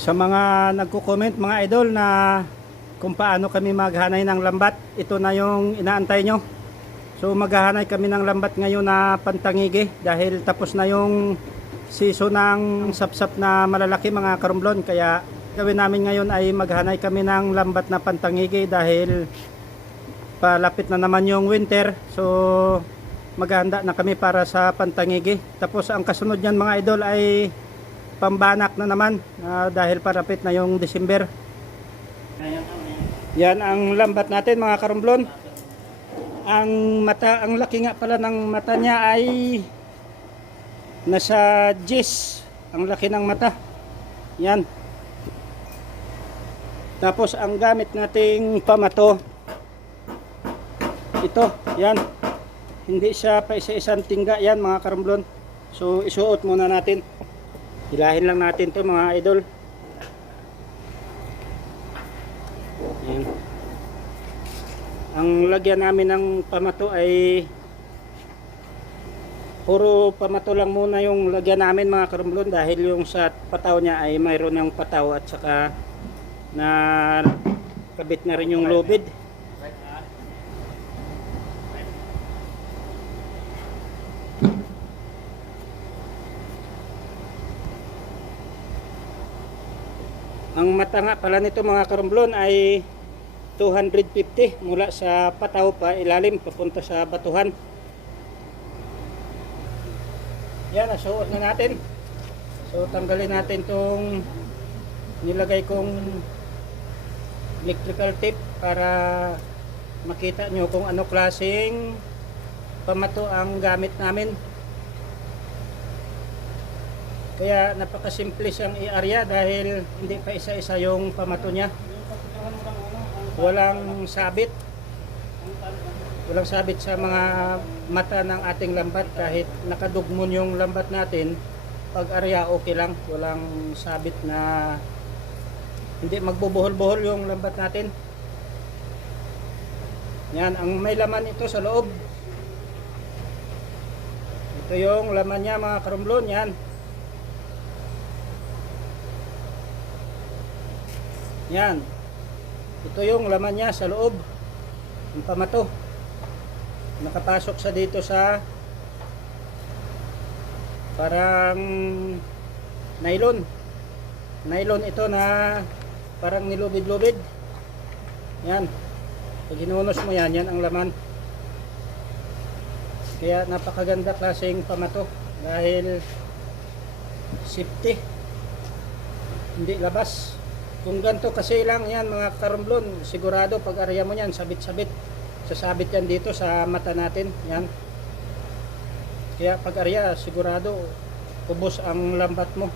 Sa mga nagko-comment mga idol na kung paano kami maghanay ng lambat, ito na yung inaantay nyo. So maghahanay kami ng lambat ngayon na pantangigi dahil tapos na yung season ng sapsap na malalaki mga karumblon. Kaya gawin namin ngayon ay maghanay kami ng lambat na pantangigi dahil palapit na naman yung winter. So maghahanda na kami para sa pantangigi. Tapos ang kasunod niyan mga idol ay pambanak na naman dahil parapit na yung December. Yan ang lambat natin mga karumblon. Ang mata, ang laki nga pala ng mata niya ay nasa 10. Ang laki ng mata. Yan. Tapos ang gamit nating pamato, ito, yan. Hindi siya pa isa-isang tingga yan mga karumblon. So isuot muna natin. Hilahin lang natin to mga idol. Yan. Ang lagyan namin ng pamato ay puro pamato lang muna yung lagyan namin mga karumblon dahil yung sa pataw niya ay mayroon ng pataw at saka na kabit na rin yung lubid. Ang mata nga pala nito mga karumblon ay 250 mula sa pataw pa ilalim papunta sa batuhan. Yan, nasuot na natin. So tanggalin natin tong nilagay kong electrical tape para makita nyo kung ano klaseng pamato ang gamit namin. Kaya napakasimple siyang i-arya dahil hindi pa isa-isa yung pamato niya. Walang sabit. Walang sabit sa mga mata ng ating lambat kahit nakadugmon yung lambat natin. Pag arya okay lang. Walang sabit na hindi magbubuhol-buhol yung lambat natin. Yan, ang may laman ito sa loob. Ito yung laman niya mga karumblon, yan. Yan. Ito yung laman niya sa loob. Ang pamato. Nakapasok sa dito sa parang nylon. Nylon ito na parang nilubid-lubid. Yan. Pag ginunos mo yan, yan ang laman. Kaya napakaganda klaseng pamato dahil safety. Hindi labas. Kung ganito kasi lang yan mga karumblon, sigurado pag arya mo yan, sabit-sabit. Sasabit yan dito sa mata natin. Yan. Kaya pag arya, sigurado ubos ang lambat mo.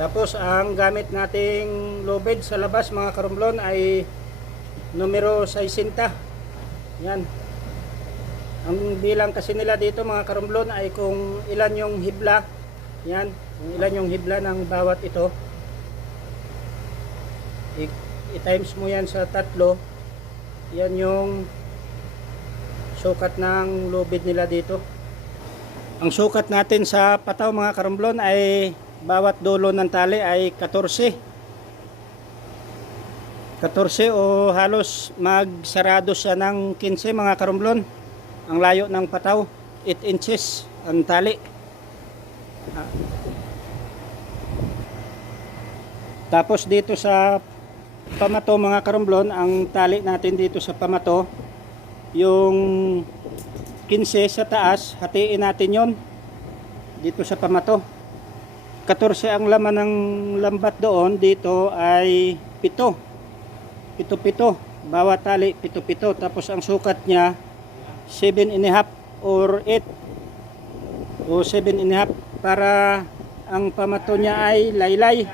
Tapos ang gamit nating lubid sa labas mga karumblon ay numero 60. Yan. Ang bilang kasi nila dito mga karumblon ay kung ilan yung hibla. Yan. Kung ilan yung hibla ng bawat ito, i-times mo yan sa 3. Yan yung sukat ng lubid nila dito. Ang sukat natin sa pataw mga karumblon ay bawat dulo ng tali ay 14. 14 o halos magsarado siya ng 15 mga karumblon. Ang layo ng pataw, 8 inches ang tali. Tapos dito sa pamato mga karumblon, ang tali natin dito sa pamato, yung 15 sa taas, hatiin natin yon dito sa pamato. 14 ang laman ng lambat doon, dito ay 7. 7. Bawat tali 7. Tapos ang sukat niya 7.5 or 8 o 7.5 para ang pamato niya ay laylay.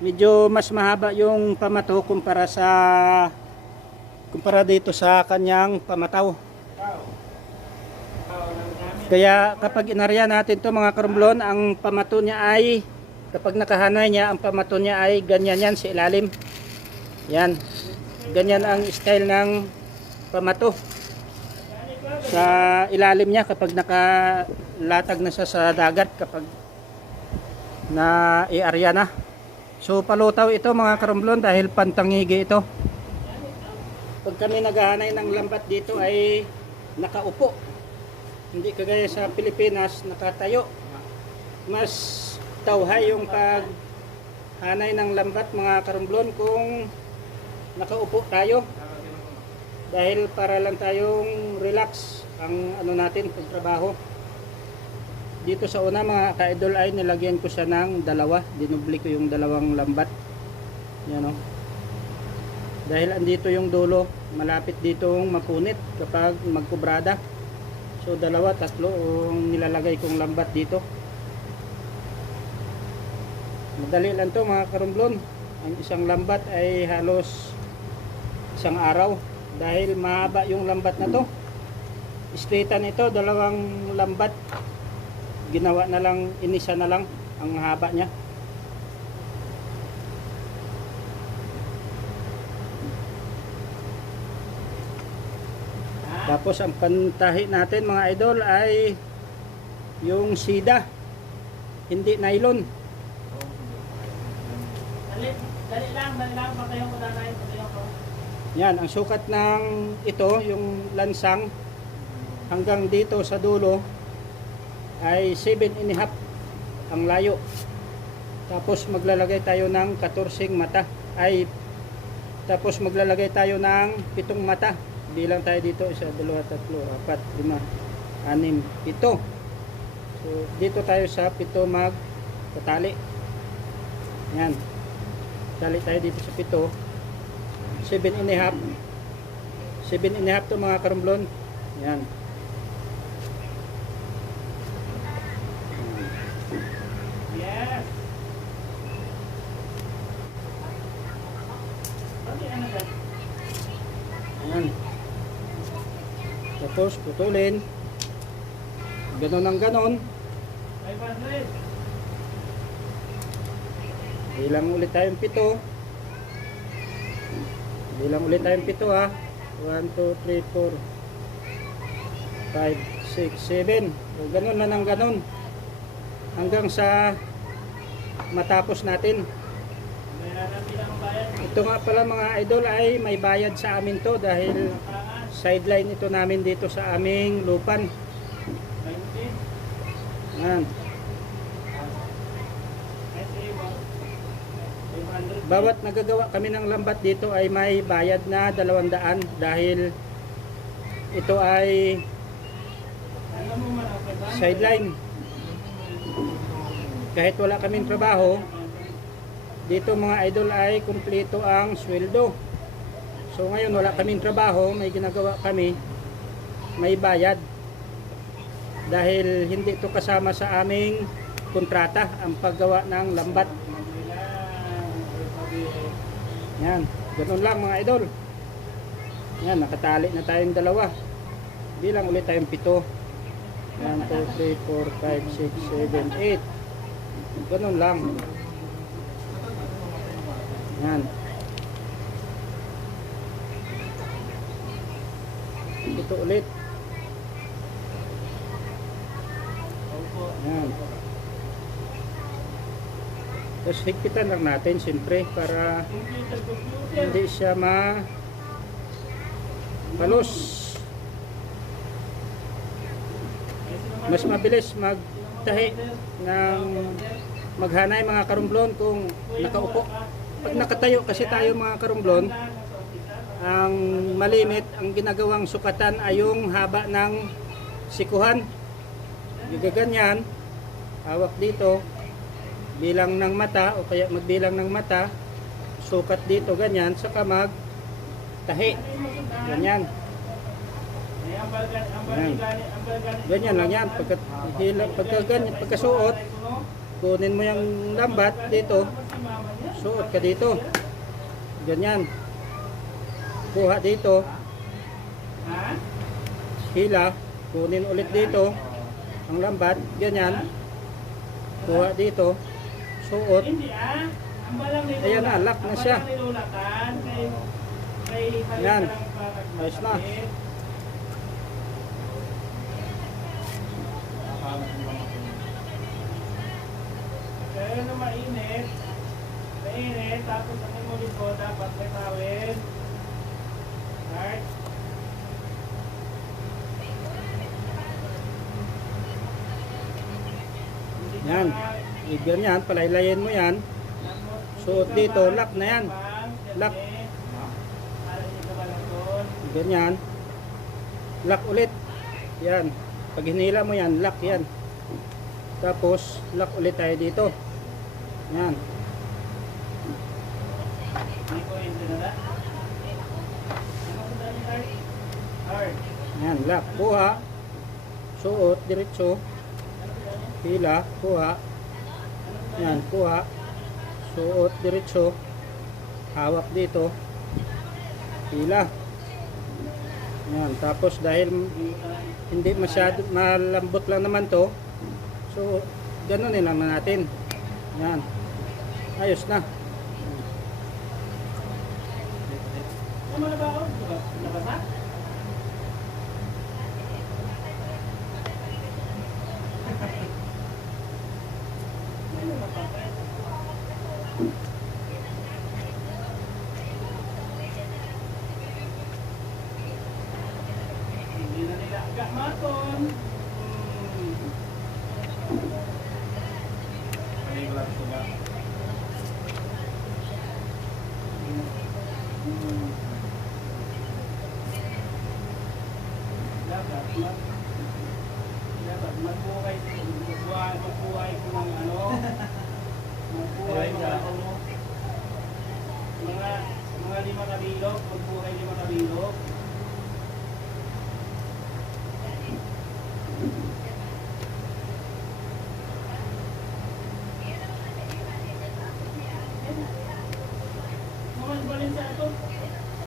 Medyo mas mahaba yung pamato kumpara dito sa kanyang pamataw. Kaya kapag inarya natin to mga karumblon, ang pamato niya ay kapag nakahanay niya, ang pamato niya ay ganyan yan sa ilalim. Yan. Ganyan ang style ng pamato sa ilalim niya kapag nakalatag na siya sa dagat. Kapag na i-area na. So palutaw ito mga karumblon dahil pantangigi ito. Pag kami naghahanay ng lambat dito ay nakaupo. Hindi kagaya sa Pilipinas nakatayo. Mas tawhay yung paghanay ng lambat mga karumblon kung nakaupo tayo. Dahil para lang tayong relax ang ano natin pagtrabaho. Dito sa una mga ka-idol ay nilagyan ko siya ng dalawa. Dinubli ko yung dalawang lambat. Yan o. Dahil andito yung dulo, malapit ditong mapunit kapag magkubrada. So dalawa, tatlo ang nilalagay kong lambat dito. Madali lang to mga karumblon. Ang isang lambat ay halos isang araw. Dahil mahaba yung lambat na to. Straightan ito, dalawang lambat. Ginawa na lang, inisa na lang ang haba niya. Tapos ang pantahi natin mga idol ay yung sida, hindi nylon. Dali lang, patayong ko nanay, patayong ko. Yan, ang sukat ng ito, yung lansang hanggang dito sa dulo ay 7.5 ang layo. Tapos maglalagay tayo ng 14 mata. Tapos maglalagay tayo ng 7 mata. Bilang tayo dito, 1, 2, 3, 4, 5, 6, 7. So dito tayo sa 7 magtatali. Yan. Tali tayo dito sa 7. 7.5. 7.5 to mga karumblon. Yan. Yes. Ayan. Tapos putulin. Ganon ang ganon. 500. Bilang ulit tayong 7. Bilang ulit tayong 7 ha. 1, 2, 3, 4, 5, 6, 7. So, ganon na ng ganon. Hanggang sa matapos natin. May hanapin ang bayan. Ito nga pala mga idol ay may bayad sa amin to dahil sideline ito namin dito sa aming lupan. 20. Yan. 500. Bawat nagagawa kami ng lambat dito ay may bayad na 200 dahil ito ay Alam mo man ang 500. sideline. Kahit wala kaming trabaho, dito mga idol ay kumpleto ang sweldo. So ngayon wala kaming trabaho, may ginagawa kami, may bayad. Dahil hindi ito kasama sa aming kontrata ang paggawa ng lambat. Yan, ganun lang mga idol. Yan, nakatali na tayong dalawa. Bilang ulit tayong 7. 1, 2, 3, 4, 5, 6, 7, 8. Ganun lang. Yan. Ito ulit. Yan. Tapos higpitan lang natin siyempre para hindi siya palos. Mas mabilis magtahi ng maghanay mga karumblon kung nakaupo. Pag nakatayo kasi tayo mga karumblon, ang malimit, ang ginagawang sukatan ay yung haba ng sikuhan. Gaganyan, hawak dito, bilang ng mata o kaya magbilang ng mata, sukat dito ganyan, saka magtahi. Ganyan. Yan. Ganyan lang yan. Pagkasuot, kunin mo yung lambat dito, suot ka dito. Ganyan. Kuha dito. Hila, kunin ulit dito ang lambat, ganyan. Kuha dito, suot. Ayan na, lock na siya. Yan. Ayos na. Kaya na mainit. Mainit, tapos ang imulit ko, dapat may tawid. Right? Yan. Ganyan, palaylayin mo yan. Suot dito, lock na yan. Lock. Ganyan. Lock ulit. Yan. Pag hinila mo yan, lock yan. Tapos, lock ulit tayo dito. Yan. Yan, lock. Kuha. Suot, diretso. Hila, kuha. Yan, kuha. Suot, diretso. Hawak dito. Hila. Yan, tapos dahil hindi masyado malambot lang naman to, so ganonin lang natin. Yan. Ayos na. Ano na ba ako? Nabasa? Hindi na nila agak maton. Ay, wala ito ba? Dapat,